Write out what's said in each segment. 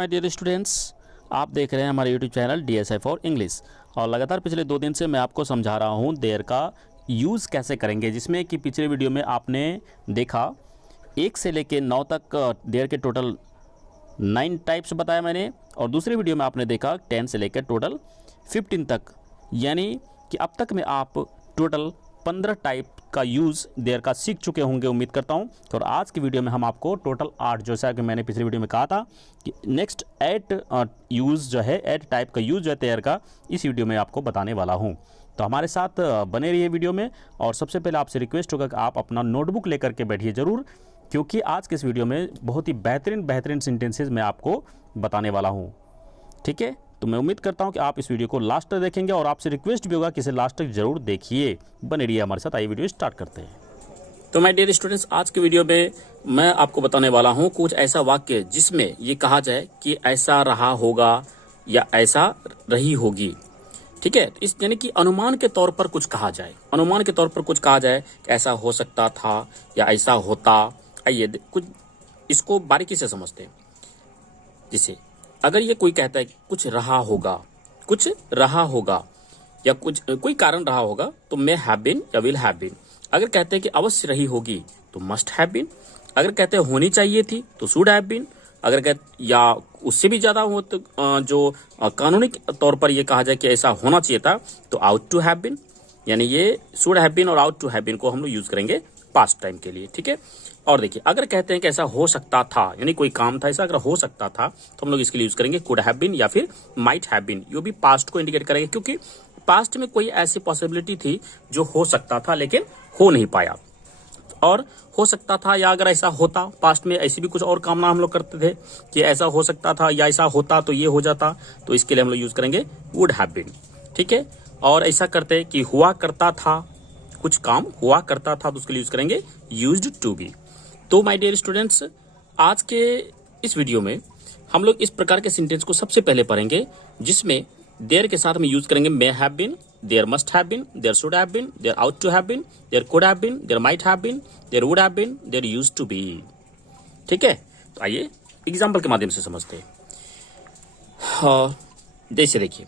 My dear students, आप देख रहे हैं हमारे YouTube channel DSI for English. और लगातार पिछले 2 दिन से मैं आपको समझा रहा हूं देयर का यूज़ कैसे करेंगे, जिसमें कि पिछले वीडियो में आपने देखा 1 से लेके 9 तक देयर के टोटल 9 टाइप्स बताया मैंने, और दूसरी वीडियो में आपने देखा 10 से लेकर टोटल 15 तक, यानी कि अब तक में आप टोटल 15 टाइप का यूज़ देयर का सीख चुके होंगे, उम्मीद करता हूं। और आज की वीडियो में हम आपको टोटल 8, जैसा कि मैंने पिछली वीडियो में कहा था कि नेक्स्ट 8 यूज़ जो है, 8 टाइप का यूज़ जो है देयर का, इस वीडियो में आपको बताने वाला हूं। तो हमारे साथ बने रहिए वीडियो में। और सबसे पहले आपसे रिक्वेस्ट होगा कि आप अपना नोटबुक लेकर के बैठिए ज़रूर, क्योंकि आज के इस वीडियो में बहुत ही बेहतरीन सेंटेंसेज मैं आपको बताने वाला हूँ। ठीक है, तो मैं उम्मीद करता हूं कि आप इस वीडियो को लास्ट तक देखेंगे, और आपसे रिक्वेस्ट भी होगा कि इसे लास्ट तक जरूर देखिए। बने रहिए हमारे साथ। आइए वीडियो स्टार्ट करते हैं। तो माय डियर स्टूडेंट्स, आज की वीडियो में मैं आपको बताने वाला हूं कुछ ऐसा वाक्य जिसमें ये कहा जाए कि ऐसा रहा होगा या ऐसा रही होगी। ठीक है, इस यानी कि अनुमान के तौर पर कुछ कहा जाए, अनुमान के तौर पर कुछ कहा जाए कि ऐसा हो सकता था या ऐसा होता। आइए कुछ इसको बारीकी से समझते हैं। जिसे अगर ये कोई कहता है कि कुछ रहा होगा या कुछ कोई कारण रहा होगा, तो मे हैव बीन या विल हैव बीन। अगर कहते हैं कि अवश्य रही होगी, तो मस्ट हैव बीन। अगर कहते हैं होनी चाहिए थी, तो शुड हैव बीन। अगर कहते या उससे भी ज्यादा हो, तो जो कानूनी तौर पर ये कहा जाए कि ऐसा होना चाहिए था, तो आउट टू हैव बीन। यानी ये शुड हैव बीन और आउट टू हैव बीन को हम लोग यूज करेंगे पास्ट टाइम के लिए। ठीक है, और देखिए अगर कहते हैं कि ऐसा हो सकता था, यानी कोई काम था ऐसा अगर हो सकता था, तो हम लोग इसके लिए यूज करेंगे कुड हैव बीन या फिर माइट हैव बीन। ये भी पास्ट को इंडिकेट करेंगे, क्योंकि पास्ट में कोई ऐसी पॉसिबिलिटी थी जो हो सकता था लेकिन हो नहीं पाया। और हो सकता था या अगर ऐसा होता, पास्ट में ऐसी भी कुछ और कामना हम लोग करते थे कि ऐसा हो सकता था या ऐसा होता तो ये हो जाता, तो इसके लिए हम लोग यूज करेंगे वुड हैव बीन। ठीक है, और ऐसा करते कि हुआ करता था, कुछ काम हुआ करता था, तो उसके लिए यूज करेंगे यूज्ड टू बी। तो माय डियर स्टूडेंट्स, आज के इस वीडियो में हम लोग इस प्रकार के सेंटेंस को सबसे पहले पढ़ेंगे, जिसमें देयर के साथ में यूज करेंगे may have been, there must have been, there should have been, there ought to have been, there could have been, there might have been, there would have been, there used to be. ठीक है, तो आइए example के माध्यम से समझते हैं। जैसे देखिए,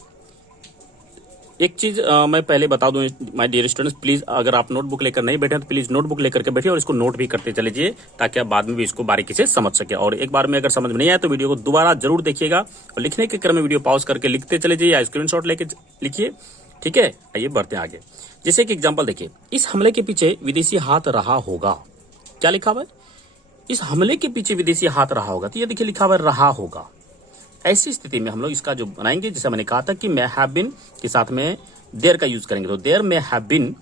एक चीज मैं पहले बता दूं माय डियर स्टूडेंट्स, प्लीज अगर आप नोटबुक लेकर नहीं बैठे तो प्लीज नोटबुक लेकर के बैठिए और इसको नोट भी करते चले जाइए, ताकि आप बाद में भी इसको बारीकी से समझ सके। और एक बार में अगर समझ में नहीं आया तो वीडियो को दोबारा जरूर देखिएगा, और लिखने के क्रम में वीडियो पॉज करके लिखते चले जाइए या स्क्रीनशॉट लेके लिखिए। ठीक है, आइए बढ़ते हैं आगे। जैसे कि एग्जाम्पल देखिए, इस हमले के पीछे विदेशी हाथ रहा होगा। क्या लिखा हुआ है? इस हमले के पीछे विदेशी हाथ रहा होगा। तो ये देखिए लिखा हुआ है रहा होगा। ऐसी स्थिति में हम लोग इसका जो बनाएंगे, जैसे मैंने कहा था कि मे हैव बीन के साथ में देयर का यूज करेंगे, तो देयर में हैव बीन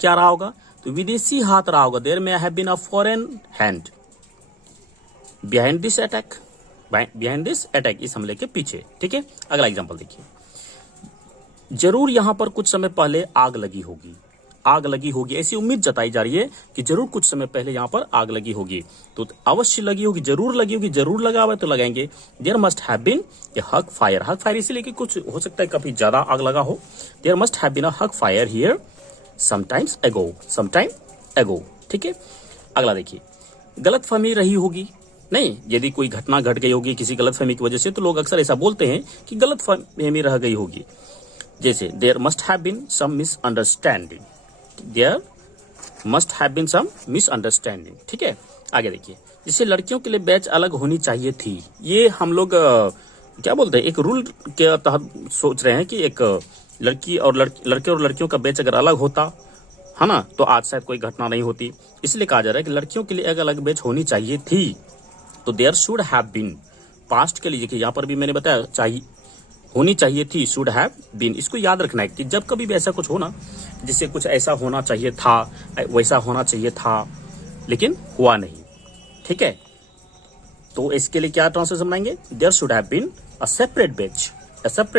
क्या रहा होगा, तो विदेशी हाथ रहा होगा। There may have been a foreign hand behind this attack, behind this attack, इस हमले के पीछे। ठीक है, अगला एग्जांपल देखिए, जरूर यहां पर कुछ समय पहले आग लगी होगी। आग लगी होगी, ऐसी उम्मीद जताई जा रही है कि जरूर कुछ समय पहले यहां पर आग लगी होगी। तो अवश्य लगी होगी, जरूर लगी होगी, जरूर लगा हुआ है तो लगाएंगे there must have been a huge fire. Huge fire इसीलिए कि कुछ हो सकता है काफी ज्यादा आग लगा हो। There must have been a huge fire here sometimes ago, sometime ago. ठीक है, अगला देखिए, गलतफहमी रही होगी। नहीं, यदि कोई घटना घट गई होगी किसी गलतफहमी की वजह से, तो लोग अक्सर ऐसा बोलते हैं कि गलतफहमी रह गई होगी। जैसे there must have been some misunderstanding, there must have been some misunderstanding. ठीक है, आगे देखिए, जैसे लड़कियों के लिए बैच अलग होनी चाहिए थी। ये हम लोग क्या बोलते हैं, एक रूल के तहत सोच रहे हैं कि एक लड़के और लड़कियों का बैच अगर अलग होता है ना, तो आज शायद कोई घटना नहीं होती। इसलिए कहा जा रहा है कि लड़कियों के लिए एक अलग बैच होनी चाहिए थी। तो there should have been, past के लिए देखिए यहाँ पर भी मैंने बताया चाहिए, होनी चाहिए थी, शुड हैव बीन। इसको याद रखना है कि जब कभी भी ऐसा कुछ हो ना, जिससे कुछ ऐसा होना चाहिए था, वैसा होना चाहिए था, लेकिन हुआ नहीं। ठीक है, तो इसके लिए क्या ट्रांसलेशन बनाएंगे, there should have been a separate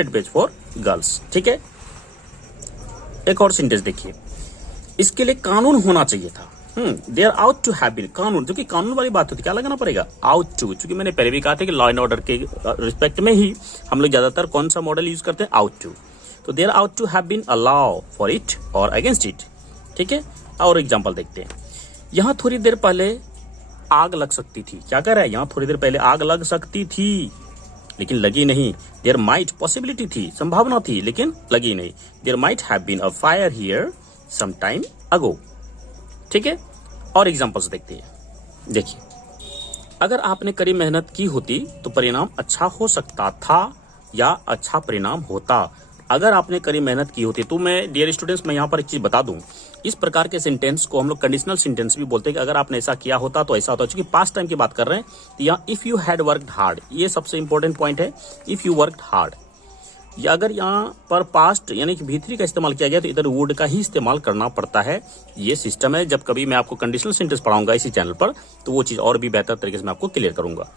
batch for girls. ठीक है, एक और सेंटेंस देखिए, इसके लिए कानून होना चाहिए था। There ought to have been, कानून, जो कि कानून वाली बात होती है, क्या लगाना पड़ेगा, आउट टू। चूंकि मैंने पहले भी कहा था कि लॉ एंड ऑर्डर के रिस्पेक्ट में ही हम लोग ज्यादातर कौन सा मॉडल यूज करते हैं, आउट टू। तो there ought to have been a law for it और अगेंस्ट इट। ठीक है, और एग्जांपल देखते हैं, यहां थोड़ी देर पहले आग लग सकती थी। क्या कर रहा है, यहां थोड़ी देर पहले आग लग सकती थी। लेकिन लगी नहीं। देयर माइट पॉसिबिलिटी थी, संभावना थी, लेकिन लगी नहीं। There might have been a fire here some time ago. ठीक है, और एग्जांपल्स देखते हैं। देखिए, अगर आपने कड़ी मेहनत की होती तो परिणाम अच्छा हो सकता था या अच्छा परिणाम होता। अगर आपने कड़ी मेहनत की होती तो मैं डियर स्टूडेंट्स, मैं यहाँ पर एक चीज बता दूं, इस प्रकार के सेंटेंस को हम लोग कंडीशनल सेंटेंस भी बोलते हैं कि अगर आपने ऐसा किया होता तो ऐसा होता। चूंकि पास्ट टाइम की बात कर रहे हैं तो यहाँ if you had worked hard, ये सबसे इंपॉर्टेंट पॉइंट है। इफ यू वर्कड हार्ड, या अगर यहाँ पर पास्ट यानी कि V3 का इस्तेमाल किया गया तो इधर वुड का ही इस्तेमाल करना पड़ता है। ये सिस्टम है। जब कभी मैं आपको कंडीशनल सेंटेंस पढ़ाऊंगा इसी चैनल पर तो वो चीज और भी बेहतर तरीके से मैं आपको क्लियर करूंगा।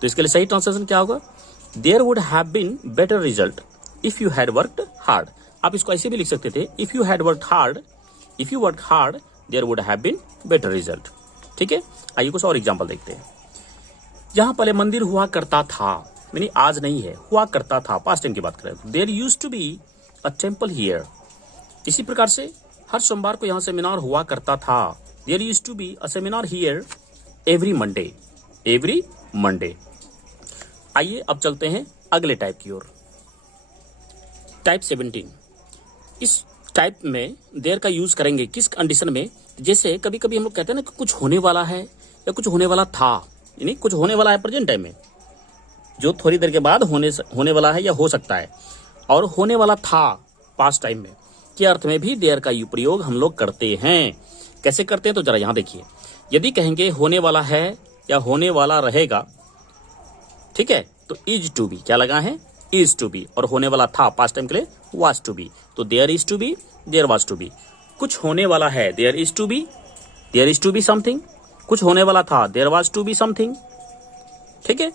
तो इसके लिए सही ट्रांसलेशन क्या होगा? There would have been better result if you had worked hard. आप इसको ऐसे भी लिख सकते थे, if you had worked hard, if you worked hard there would have been better result. ठीक है, आइए कुछ और एग्जाम्पल देखते हैं। जहां पहले मंदिर हुआ करता था, यानी आज नहीं है, हुआ करता था, पास्ट टाइम की बात करें, there used to be a temple here. इसी प्रकार से हर सोमवार को यहाँ सेमिनार हुआ करता था। There used to be a seminar here every Monday, every Monday. आइए अब चलते हैं अगले टाइप की ओर। टाइप 17। इस टाइप में देयर का यूज करेंगे किस कंडीशन में? जैसे कभी कभी हम लोग कहते हैं ना कि कुछ होने वाला है या कुछ होने वाला था, यानी कुछ होने वाला है प्रेजेंट टाइम में, जो थोड़ी देर के बाद होने वाला है या हो सकता है, और होने वाला था पास्ट टाइम में के अर्थ में भी देयर का प्रयोग हम लोग करते हैं। कैसे करते हैं तो जरा यहां देखिए। यदि कहेंगे होने वाला है या होने वाला रहेगा, ठीक है, तो इज टू बी क्या लगा है? Is to be. और होने वाला था पास्ट टाइम के लिए वाज टू बी, तो there is to be, there was to be. कुछ होने वाला है, there is to be, there is to be something. कुछ होने वाला था, there was to be something. ठीक है,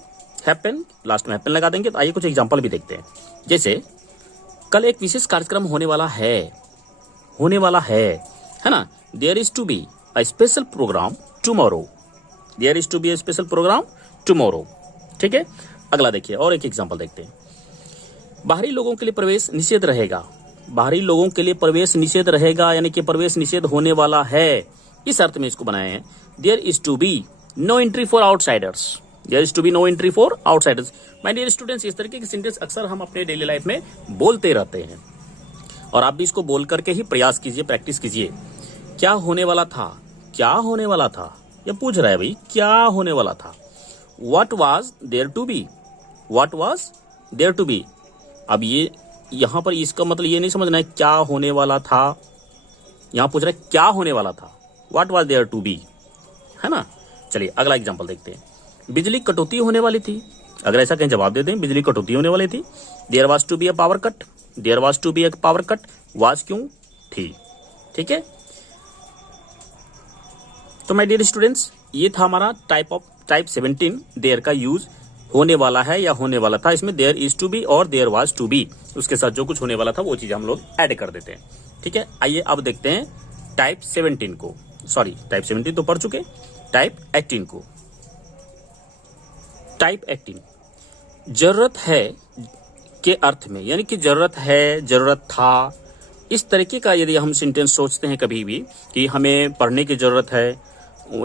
हैपन, लास्ट में हैपन लगा देंगे। तो आइए कुछ एग्जांपल भी देखते हैं। जैसे कल एक विशेष कार्यक्रम होने वाला है, होने वाला है ना? There is to be a special programme tomorrow, there is to be a special programme tomorrow. ठीक है, अगला देखिए और एक एग्जांपल देखते हैं। बाहरी लोगों के लिए प्रवेश निषेध रहेगा, बाहरी लोगों के लिए प्रवेश निषेध रहेगा, यानी कि प्रवेश निषेध होने वाला है। इस अर्थ में इसको बनाए हैं। There is to be no entry for outsiders, there is to be no entry for outsiders. My dear students, इस तरीके के सेंटेंस अक्सर हम अपने डेली लाइफ में बोलते रहते हैं और आप भी इसको बोल करके ही प्रयास कीजिए, प्रैक्टिस कीजिए। क्या होने वाला था, क्या होने वाला था, ये पूछ रहा है भाई, क्या होने वाला था। What was there to be, what was there to be। अब ये यहां पर इसका मतलब ये नहीं समझना है क्या होने वाला था, यहां पूछ रहा है क्या होने वाला था, what was there to be, है ना। चलिए अगला एग्जांपल देखते हैं। बिजली कटौती होने वाली थी, अगर ऐसा कहीं जवाब दे दें, बिजली कटौती होने वाली थी। There was to be a power cut, there was to be a power cut, was क्यों थी। ठीक है, तो माय डियर स्टूडेंट्स, ये था हमारा टाइप 17। देयर का यूज होने वाला है या होने वाला था, इसमें देयर इज टू बी और देयर वाज टू बी, उसके साथ जो कुछ होने वाला था वो चीज हम लोग ऐड कर देते हैं। ठीक है, आइए अब देखते हैं टाइप 17 को। सॉरी, टाइप 17 तो पढ़ चुके, टाइप 18 को। टाइप 18 जरूरत है के अर्थ में, यानी कि जरूरत है, जरूरत था, इस तरीके का यदि हम सेंटेंस सोचते हैं कभी भी कि हमें पढ़ने की जरूरत है,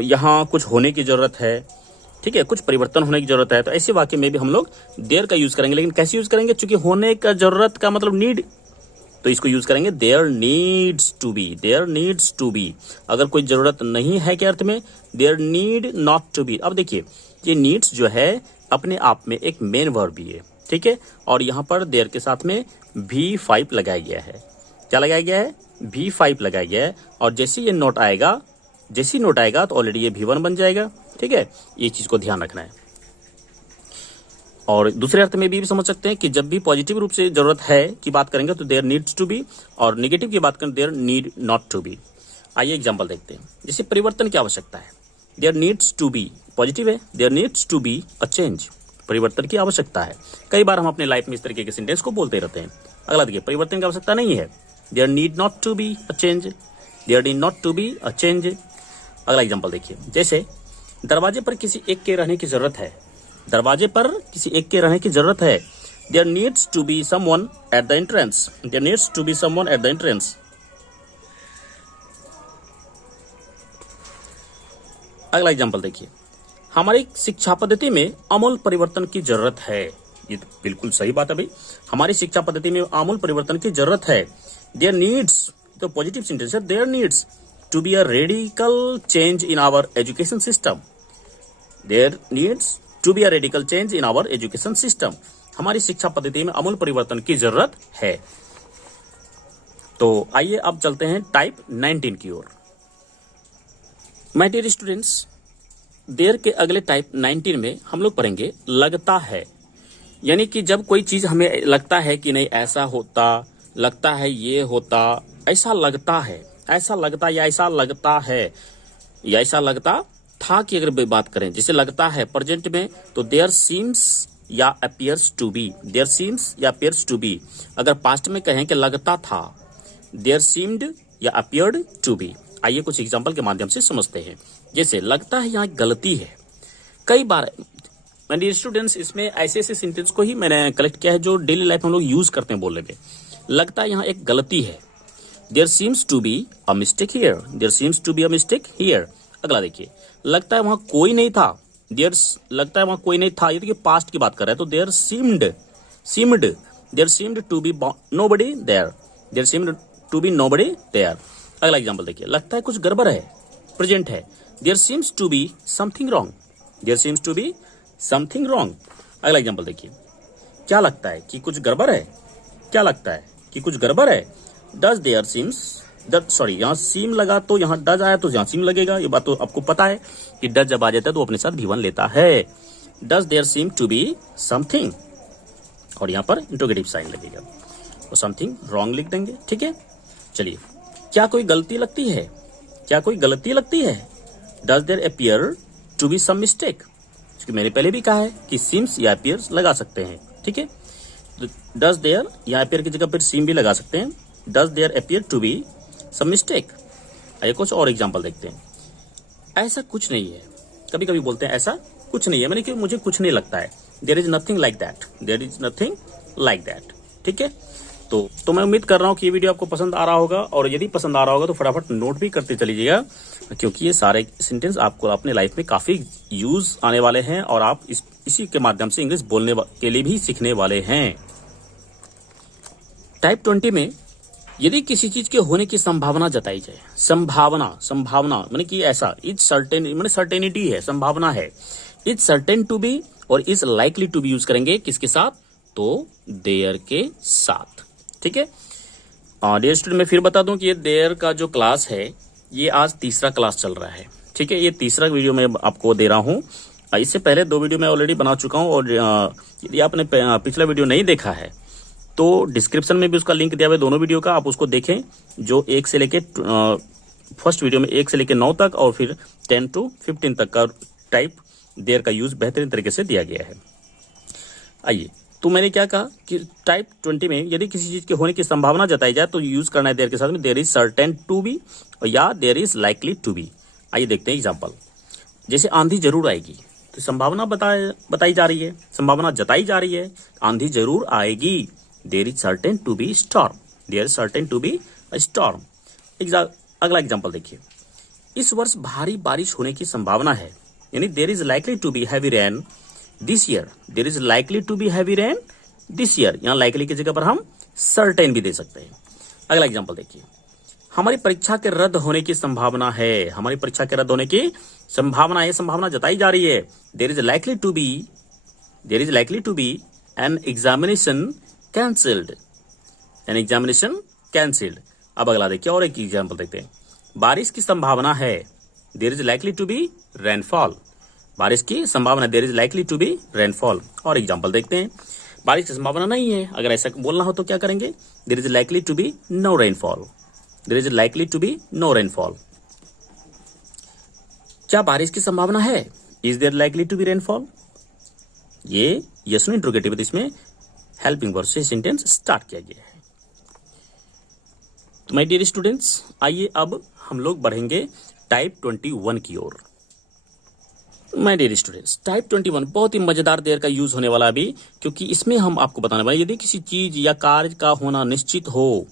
यहाँ कुछ होने की जरूरत है, ठीक है, कुछ परिवर्तन होने की जरूरत है, तो ऐसे वाक्य में भी हम लोग देयर का यूज करेंगे। लेकिन कैसे यूज करेंगे? चूंकि होने का जरूरत का मतलब नीड, तो इसको यूज करेंगे there needs to be, there needs to be. अगर कोई जरूरत नहीं है के अर्थ में there need not to be. अब देखिए, ये नीड्स जो है अपने आप में एक मेन वर्ब भी है, ठीक है, और यहाँ पर देयर के साथ में V5 लगाया गया है। क्या लगाया गया है? V5 लगाया गया है। और जैसे ये नोट आएगा, जैसी नोट आएगा तो ऑलरेडी ये V1 बन जाएगा। ठीक है, ये चीज को ध्यान रखना है। और दूसरे अर्थ में भी समझ सकते हैं कि जब भी पॉजिटिव रूप से जरूरत है की बात करेंगे तो देयर नीड्स टू बी, और नेगेटिव की बात करें there need not to be. आइए एग्जांपल देखते हैं। जैसे परिवर्तन की आवश्यकता है, there needs to be, positive है, there needs to be a change, परिवर्तन की आवश्यकता है। कई बार हम अपने लाइफ में इस तरीके के सेंटेंस को बोलते रहते हैं। अगला देखिए, परिवर्तन की आवश्यकता नहीं है, there need not to be a change, there need not to be a change. अगला एग्जांपल देखिए। जैसे दरवाजे पर किसी एक के रहने की जरूरत है, दरवाजे पर किसी एक के रहने की जरूरत है, there needs to be someone at the entrance, there needs to be someone at the entrance. अगला एग्जांपल देखिए। हमारी शिक्षा पद्धति में अमूल परिवर्तन की जरूरत है, ये तो बिल्कुल सही बात है भाई, हमारी शिक्षा पद्धति में आमूल परिवर्तन की जरूरत है। देयर नीड्स, तो पॉजिटिव सेंटेंस है, there needs to be a radical change in our education system. There needs to be a radical change in our education system. हमारी शिक्षा पद्धति में आमूल परिवर्तन की जरूरत है। तो आइए अब चलते हैं टाइप 19 की ओर। माय डियर स्टूडेंट्स, देयर के अगले टाइप 19 में हम लोग पढ़ेंगे लगता है। यानी कि जब कोई चीज हमें लगता है कि नहीं ऐसा होता, लगता है ये होता, ऐसा लगता है, ऐसा लगता या ऐसा लगता है या ऐसा लगता था की अगर बात करें, जैसे लगता है प्रेजेंट में तो देयर सीम्स या appears to be, there seems या अपीयर्स टू बी। अगर पास्ट में कहें कि लगता था, देयर सीम्ड या अपीयर्ड टू बी। आइए कुछ एग्जांपल के माध्यम से समझते हैं। जैसे लगता है यहाँ गलती है। कई बार मेरे स्टूडेंट्स इसमें ऐसे ऐसे सेंटेंस को ही मैंने कलेक्ट किया है जो डेली लाइफ में हम लोग यूज करते हैं बोलने में। लगता है यहाँ एक गलती है। There seems to be a mistake here, there seems to be a mistake here. अगला देखिए, लगता है वहां कोई नहीं था। लगता है वहां कोई नहीं था, ये देखिए पास्ट की बात कर रहा है, तो there seemed to be nobody there, there seemed to be nobody there. अगला एग्जांपल देखिए, लगता है कुछ गड़बड़ है, प्रेजेंट है, there seems to be something wrong, there seems to be something wrong. अगला एग्जांपल देखिए, क्या लगता है कि कुछ गड़बड़ है, क्या लगता है कि कुछ गड़बड़ है, डज देयर सीम्स, सॉरी यहाँ सीम लगा तो यहाँ डज आया तो यहाँ सीम लगेगा, ये बात तो आपको पता है कि डज जब आ जाता है तो अपने साथ भी1 लेता है। Does there seem to be something, और यहाँ पर इंटरोगेटिव साइन लगेगा, तो समथिंग रॉन्ग लिख देंगे। ठीक है, चलिए, क्या कोई गलती लगती है, क्या कोई गलती लगती है, does there appear to be some mistake. क्योंकि मैंने पहले भी कहा है कि सीम्स या अपीयर्स लगा सकते हैं। ठीक है, डज देयर या अपीयर की जगह पर सीम भी लगा सकते हैं। Does there appear to be some mistake. आइए कुछ और एग्जांपल देखते हैं। ऐसा कुछ नहीं है, कभी कभी बोलते हैं ऐसा कुछ नहीं है, मैंने कि मुझे कुछ नहीं लगता है। There is nothing like that, there is nothing like that. ठीक है, तो मैं उम्मीद कर रहा हूं कि ये वीडियो आपको पसंद आ रहा होगा, और यदि पसंद आ रहा होगा तो फटाफट नोट भी करते चलिएगा, क्योंकि ये सारे सेंटेंस आपको अपने लाइफ में काफी यूज आने वाले हैं, और आप इसी के माध्यम से इंग्लिश बोलने के लिए भी सीखने वाले हैं। टाइप 20 में यदि किसी चीज के होने की संभावना जताई जाए, संभावना माने कि ऐसा, इज सर्टेन माने सर्टेनिटी है, संभावना है। इज सर्टेन टू बी और is likely to be use करेंगे किसके साथ, तो देयर के साथ। ठीक है, डियर स्टूडेंट मैं फिर बता दूं कि ये देयर का जो क्लास है ये आज तीसरा क्लास चल रहा है। ठीक है, ये तीसरा वीडियो मैं आपको दे रहा हूं। इससे पहले 2 वीडियो मैं ऑलरेडी बना चुका हूं, और यदि आपने पिछला वीडियो नहीं देखा है तो डिस्क्रिप्शन में भी उसका लिंक दिया हुआ है दोनों वीडियो का, आप उसको देखें। जो 1 से लेके फर्स्ट वीडियो में 1 से लेके 9 तक और फिर 10 to 15 तक का टाइप देयर का यूज बेहतरीन तरीके से दिया गया है। आइए, तो मैंने क्या कहा कि टाइप 20 में यदि किसी चीज के होने की संभावना जताई जाए तो यूज करना है देयर के साथ में there is certain to be या there is likely to be. आइए देखते हैं एग्जाम्पल। जैसे आंधी जरूर आएगी, तो संभावना बताई जा रही है, संभावना जताई जा रही है, आंधी जरूर आएगी। There is certain to be storm, there is certain to be storm. अगला एग्जाम्पल देखिए, इस वर्ष भारी बारिश होने की संभावना है, यानी there is likely to be heavy rain this year, there is likely to be heavy rain this year. यहाँ लाइकली की जगह पर हम सर्टेन भी दे सकते हैं। अगला एग्जाम्पल देखिए, हमारी परीक्षा के रद्द होने की संभावना है, हमारी परीक्षा के रद्द होने की संभावना है, संभावना जताई जा रही है। There is likely to be an examination cancelled, an examination cancelled. अब अगला देखिए, और एक एग्जाम्पल देखते हैं। बारिश की संभावना है, there is likely to be rainfall, बारिश की संभावना, there is likely to be rainfall. और एग्जाम्पल देखते हैं, बारिश की संभावना नहीं है, अगर ऐसा बोलना हो तो क्या करेंगे, there is likely to be no rainfall, there is likely to be no rainfall. क्या बारिश की संभावना है, is there likely to be rainfall. ये यस नो इंट्रोगेटिव, इसमें हेल्पिंग वर्ब से सेंटेंस स्टार्ट किया गया है। तो माय डियर स्टूडेंट्स, आइए अब हम लोग बढ़ेंगे टाइप 21 की ओर। माय डियर स्टूडेंट्स, टाइप 21 बहुत ही मजेदार देयर का यूज होने वाला अभी, क्योंकि इसमें हम आपको बताने वाले यदि किसी चीज या कार्य का होना निश्चित हो,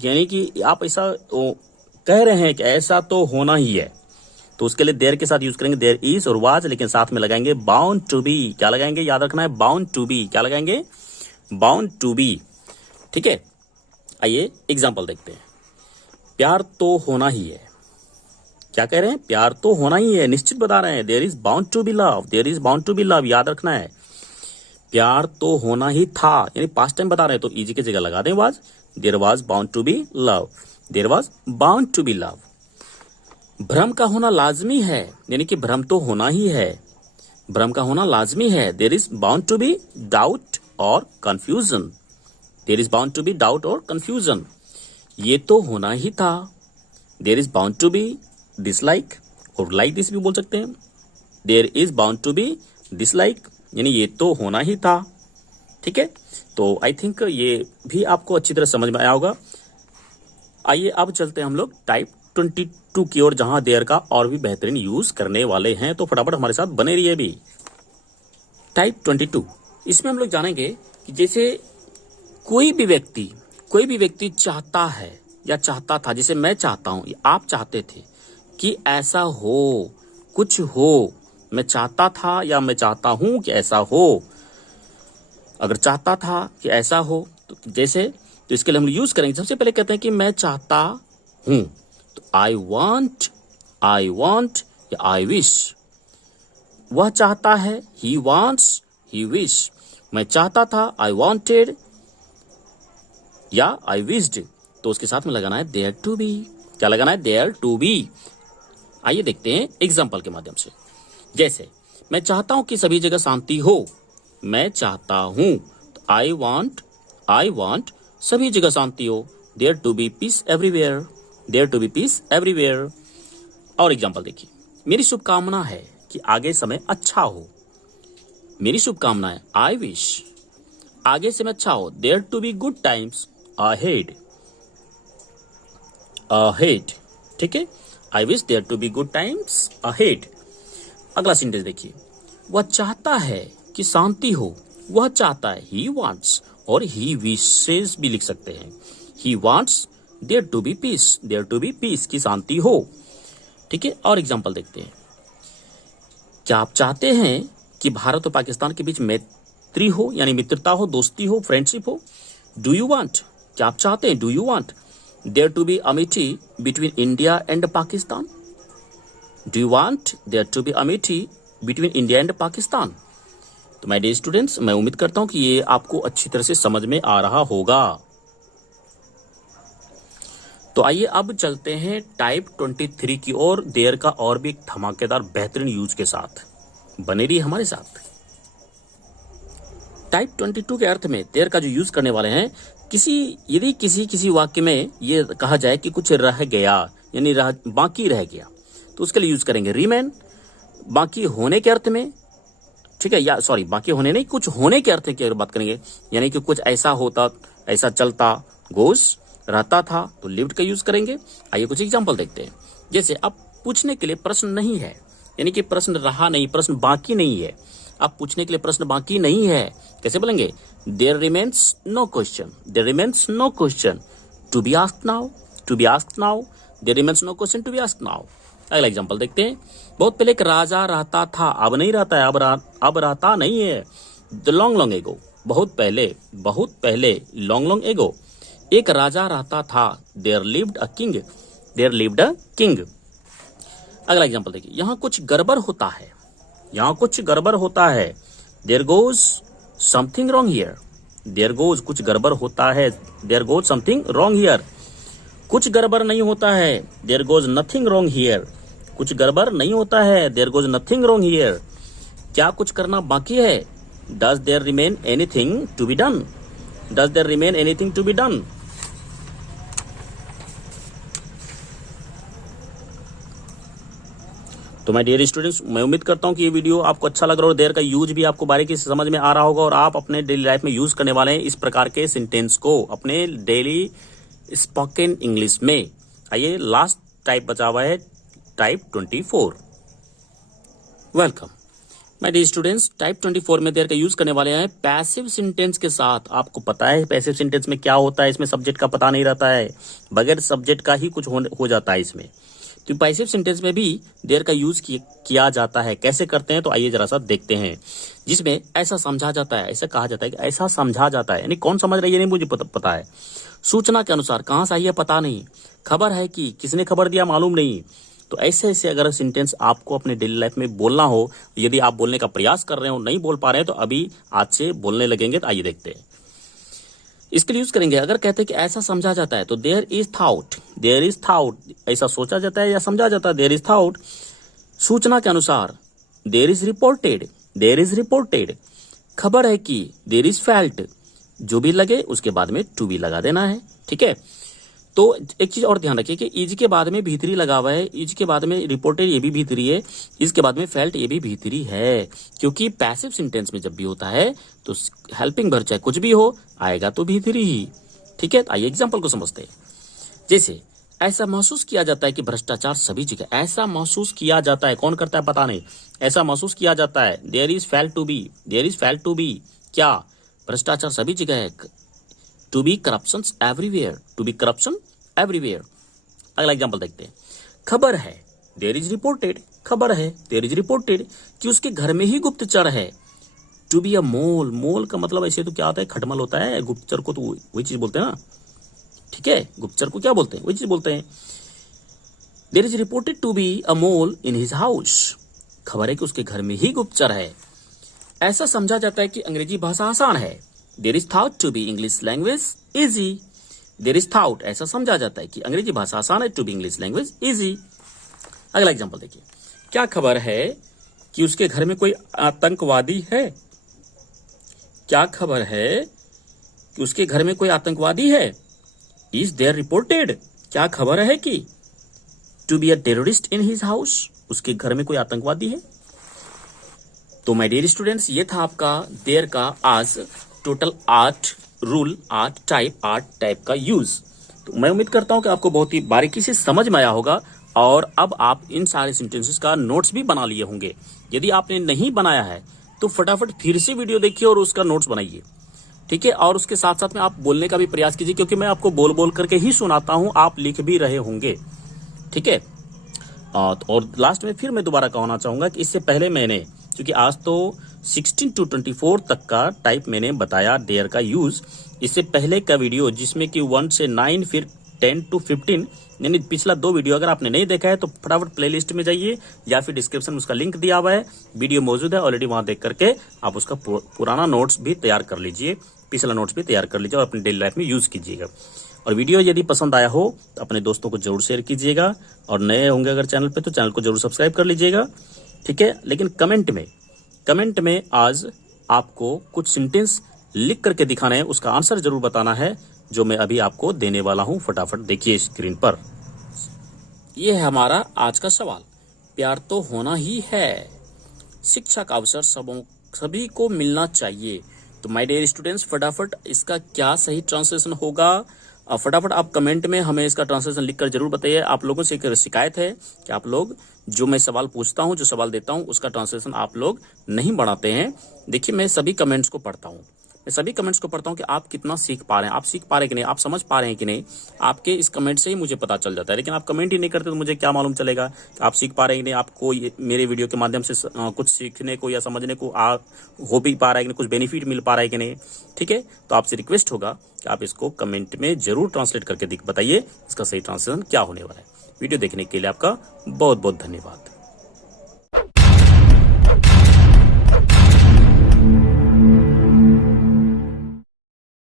यानी कि आप ऐसा कह रहे हैं कि ऐसा तो होना ही है, तो उसके लिए देयर के साथ यूज करेंगे देयर इज और वाज, लेकिन साथ में लगाएंगे बाउंड टू बी। क्या लगाएंगे, याद रखना है, बाउंड टू बी। क्या लगाएंगे, बाउंड टू बी। ठीक है, आइए एग्जाम्पल देखते हैं। प्यार तो होना ही है। क्या कह रहे हैं, प्यार तो होना ही है, निश्चित बता रहे हैं। There is bound to be love, there is bound to be love, याद रखना है। प्यार तो होना ही था, यानी पास्ट टाइम बता रहे हैं, तो इजी की जगह लगा दें was. There was bound to be love, there was bound to be love. भ्रम का होना लाजमी है, यानी कि भ्रम तो होना ही है, भ्रम का होना लाजमी है। There is bound to be doubt और confusion, there is bound to be doubt और कंफ्यूजन। ये तो होना ही था, there is bound to be dislike, और लाइक दिस भी बोल सकते हैं। There is bound to be dislike, यानी ये तो होना ही था। ठीक है, तो आई थिंक ये भी आपको अच्छी तरह समझ में आया होगा। आइए अब चलते हैं हम लोग टाइप 22 की ओर, जहां देयर का और भी बेहतरीन यूज करने वाले हैं, तो फटाफट हमारे साथ बने रहिए भी। टाइप 22, इसमें हम लोग जानेंगे कि जैसे कोई भी व्यक्ति चाहता है या चाहता था, जैसे मैं चाहता हूं, आप चाहते थे कि ऐसा हो, कुछ हो। मैं चाहता था या मैं चाहता हूं कि ऐसा हो। अगर चाहता था कि ऐसा हो तो जैसे, तो इसके लिए हम यूज करेंगे। सबसे पहले कहते हैं कि मैं चाहता हूं, तो आई वांट या आई विश। वह चाहता है, ही वांट्स, ही विश। मैं चाहता था, आई वांटेड या आई विश्ड, तो उसके साथ में लगाना है देयर टू बी। क्या लगाना है, देयर टू बी। आइए देखते हैं एग्जाम्पल के माध्यम से। जैसे मैं चाहता हूं कि सभी जगह शांति हो, मैं चाहता हूं, तो आई वांट सभी जगह शांति हो, there to be peace everywhere, there to be peace everywhere. और एग्जाम्पल देखिए, मेरी शुभकामना है कि आगे समय अच्छा हो, मेरी शुभकामना है, आई विश आगे समय अच्छा हो, there to be good times ahead, ठीक है, I wish there to be good times ahead. अगला सेंटेंस देखिए, वह चाहता है कि शांति हो, वह चाहता है, ही वांट्स, और ही विशेस भी लिख सकते हैं। He wants there to be peace, there to be peace की शांति हो। ठीक है, और एग्जांपल देखते हैं। क्या आप चाहते हैं कि भारत और पाकिस्तान के बीच मैत्री हो, यानी मित्रता हो, दोस्ती हो, फ्रेंडशिप हो। डू यू वांट, क्या आप चाहते हैं, do you want there to be amity between India and Pakistan. Do you want there to be amity between India and Pakistan. तो माय डियर स्टूडेंट्स, मैं उम्मीद करता हूं कि ये आपको अच्छी तरह से समझ में आ रहा होगा। तो आइए अब चलते हैं टाइप 23 की ओर, देयर का और भी धमाकेदार बेहतरीन यूज के साथ। बने रहिए हमारे साथ। टाइप 22 के अर्थ में देयर का जो यूज करने वाले हैं, यदि किसी वाक्य में ये कहा जाए कि कुछ रह गया, यानी बाकी रह गया, तो उसके लिए यूज करेंगे रिमेन, बाकी होने के अर्थ में। ठीक है, या सॉरी, बाकी होने नहीं, कुछ होने के अर्थ की बात करेंगे, यानी कि कुछ ऐसा होता, ऐसा चलता, गोस रहता था, तो लिव्ड का यूज करेंगे। आइए कुछ एग्जांपल देखते हैं। जैसे अब पूछने के लिए प्रश्न नहीं है, यानी कि प्रश्न रहा नहीं, प्रश्न बाकी नहीं है। अब पूछने के लिए प्रश्न बाकी नहीं है, कैसे बोलेंगे, there remains no question, there remains no question to be asked now, to be asked now, there remains no question to be asked now. अगला एग्जांपल देखते हैं। बहुत पहले एक राजा रहता था, अब नहीं रहता है, अब रहता नहीं है। द लॉन्ग एगो, बहुत पहले लॉन्ग एगो एक राजा रहता था। There lived a king, there lived a king. अगला एग्जांपल देखिए, यहाँ कुछ गड़बड़ होता है, यहाँ कुछ गड़बड़ होता है। There goes something wrong here, there goes कुछ गड़बड़ होता है, there goes something wrong here. कुछ गड़बड़ नहीं होता है, there goes nothing wrong here, कुछ गड़बड़ नहीं होता है, there goes nothing wrong here. क्या कुछ करना बाकी है, does there remain anything to be done, does there remain anything to be done. तो माय डियर स्टूडेंट्स, मैं उम्मीद करता हूं कि ये वीडियो आपको अच्छा लग रहा है और देयर का यूज भी आपको बारीकी से समझ में आ रहा होगा और आप अपने डेली लाइफ में यूज करने वाले हैं इस प्रकार के सेंटेंस को अपने डेली स्पोकन इंग्लिश में। आइए लास्ट टाइप बचा हुआ है type 24। Welcome my dear students, type 24 में देयर का यूज करने वाले हैं पैसिव सेंटेंस के साथ। आपको पता है पैसिव सेंटेंस में क्या होता है, इसमें सब्जेक्ट का पता नहीं रहता है, बगैर सब्जेक्ट का ही कुछ हो जाता है इसमें। तो पैसिव सेंटेंस में भी देयर का यूज किया जाता है। कैसे करते हैं तो आइए जरा सा देखते हैं। जिसमें ऐसा समझा जाता है, ऐसा कहा जाता है कि ऐसा समझा जाता है, यानी कौन समझ रहा है ये नहीं मुझे पता है। सूचना के अनुसार, कहाँ से आई है पता नहीं, खबर है कि किसने खबर दिया मालूम नहीं। तो ऐसे ऐसे अगर सेंटेंस आपको अपने डेली लाइफ में बोलना हो, यदि आप बोलने का प्रयास कर रहे हो नहीं बोल पा रहे हैं तो अभी आज से बोलने लगेंगे। तो आइए देखते हैं। इसके लिए यूज करेंगे, अगर कहते हैं कि ऐसा समझा जाता है तो there is thought, there is thought, ऐसा सोचा जाता है या समझा जाता है, देयर इज थाउट। सूचना के अनुसार, there is reported, there is reported. खबर है कि, देयर इज फेल्ट। जो भी लगे उसके बाद में टू बी लगा देना है, ठीक है। तो एक चीज और ध्यान रखिए कि इज के बाद में भीतरी लगा हुआ है, इज के बाद में रिपोर्टेड ये भी भीतरी है, इसके बाद में फेल्ट ये भी भीतरी है, क्योंकि पैसिव सेंटेंस में जब भी होता है तो हेल्पिंग वर्ब चाहे कुछ भी हो आएगा तो भीतरी ही, ठीक है। आइए एग्जांपल को समझते हैं। जैसे ऐसा महसूस किया जाता है कि भ्रष्टाचार सभी जगह, ऐसा महसूस किया जाता है, कौन करता है पता नहीं, ऐसा महसूस किया जाता है। There is felt to be, there is felt to be, क्या भ्रष्टाचार सभी जगह है। To be corruption everywhere, to be corruption everywhere. अगला एग्जांपल देखते हैं। खबर है, देयर इज रिपोर्टेड, खबर है देयर इज रिपोर्टेड कि उसके घर में ही गुप्तचर है। टू बी अ मोल, मोल का मतलब ऐसे तो क्या होता है, खटमल होता है, गुप्तचर को तो वही चीज बोलते हैं ना, ठीक है। गुप्तचर को क्या बोलते हैं, वही चीज बोलते हैं। There is reported to be a mole in his house, खबर है कि उसके घर में ही गुप्तचर है। ऐसा समझा जाता है कि अंग्रेजी भाषा आसान है। There is thought to be English language easy, there is thought, ऐसा समझा जाता है कि अंग्रेजी भाषा आसान है, to be English language easy. अगला एग्जांपल देखिए। क्या खबर है कि उसके घर में कोई आतंकवादी है, क्या खबर है कि उसके घर में कोई आतंकवादी है। इज देयर रिपोर्टेड, क्या खबर है कि to be a terrorist in his house, उसके घर में कोई आतंकवादी है। तो माय डियर स्टूडेंट्स, ये था आपका देयर का आज टोटल 8 रूल, 8 टाइप का यूज। तो मैं उम्मीद करता हूं कि आपको बहुत ही बारीकी से समझ में आया होगा और अब आप इन सारे सेंटेंसेस का नोट्स भी बना लिए होंगे। यदि आपने नहीं बनाया है तो फटाफट फिर से वीडियो देखिए और उसका नोट्स बनाइए, ठीक है। और उसके साथ साथ में आप बोलने का भी प्रयास कीजिए, क्योंकि मैं आपको बोल बोल करके ही सुनाता हूं, आप लिख भी रहे होंगे, ठीक है। और लास्ट में फिर मैं दोबारा कहना चाहूंगा कि इससे पहले मैंने, क्योंकि आज तो 16 to 24 तक का टाइप मैंने बताया देयर का यूज, इससे पहले का वीडियो जिसमें कि 1 से 9 फिर 10 to 15, यानी पिछला 2 वीडियो अगर आपने नहीं देखा है तो फटाफट प्लेलिस्ट में जाइए या फिर डिस्क्रिप्शन में उसका लिंक दिया हुआ है, वीडियो मौजूद है ऑलरेडी, वहां देख करके आप उसका पुराना नोट्स भी तैयार कर लीजिए, पिछला नोट्स भी तैयार कर लीजिए और अपनी डेली लाइफ में यूज कीजिएगा। और वीडियो यदि पसंद आया हो तो अपने दोस्तों को जरूर शेयर कीजिएगा और नए होंगे अगर चैनल पे तो चैनल को जरूर सब्सक्राइब कर लीजिएगा, ठीक है। लेकिन कमेंट में आज आपको कुछ सेंटेंस लिख करके दिखाना है, उसका आंसर जरूर बताना है जो मैं अभी आपको देने वाला हूं। फटाफट देखिए स्क्रीन पर। यह है हमारा आज का सवाल। प्यार तो होना ही है, शिक्षा का अवसर सभी को मिलना चाहिए। तो माय डियर स्टूडेंट्स, फटाफट इसका क्या सही ट्रांसलेशन होगा, फटाफट आप कमेंट में हमें इसका ट्रांसलेशन लिखकर जरूर बताइए। आप लोगों से एक शिकायत है कि आप लोग जो मैं सवाल पूछता हूं, जो सवाल देता हूं, उसका ट्रांसलेशन आप लोग नहीं बढ़ाते हैं। देखिए मैं सभी कमेंट्स को पढ़ता हूं, मैं सभी कमेंट्स को पढ़ता हूं कि आप कितना सीख पा रहे हैं, आप सीख पा रहे हैं कि नहीं, आप समझ पा रहे हैं कि नहीं। आपके इस कमेंट से ही मुझे पता चल जाता है, लेकिन आप कमेंट ही नहीं करते तो मुझे क्या मालूम चलेगा कि आप सीख पा रहे हैं कि नहीं, आपको मेरे वीडियो के माध्यम से कुछ सीखने को या समझने को हो भी पा रहा है कि नहीं, कुछ बेनिफिट मिल पा रहा है कि नहीं, ठीक है। तो आपसे रिक्वेस्ट होगा कि आप इसको कमेंट में जरूर ट्रांसलेट करके बताइए इसका सही ट्रांसलेशन क्या होने वाला है। वीडियो देखने के लिए आपका बहुत बहुत धन्यवाद।